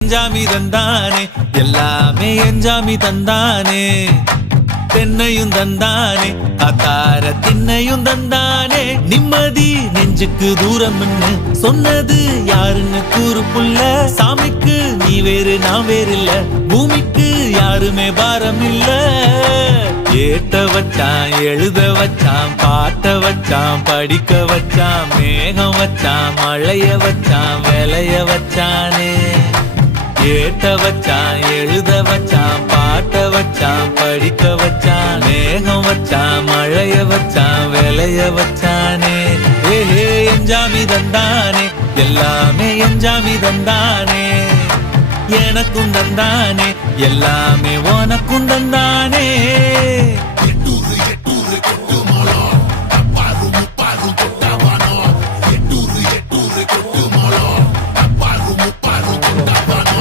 எஞ்சாமி தந்தானே எல்லாமே எஞ்சாமி தந்தானே தென்னையும் தந்தானே காத்தார திண்ணையும் தந்தானே நிம்மதி நெஞ்சுக்கு தூரம் சொன்னது யாருன்னு கூறு புள்ள சாமிக்கு நீ வேறு நான் வேறு இல்ல பூமிக்கு யாருமே பாரம் இல்ல ஏத்த வச்சான் எழுத வச்சான் பாட்ட வச்சான் படிக்க வச்சான் மேகம் வச்சான் மழைய வச்சான் விளைய வச்சானே ஏத்த வச்சான் எழுத வச்சான் பாட்ட வச்சான் படிக்க வச்சான் மேகம் வச்சான் மழைய வச்சான் விளைய வச்சானே ஏஹே எஞ்சாமி தந்தானே எல்லாமே எஞ்சாமி தந்தானே எனக்கும் தந்தானே எல்லாமே உனக்கும் தந்தானே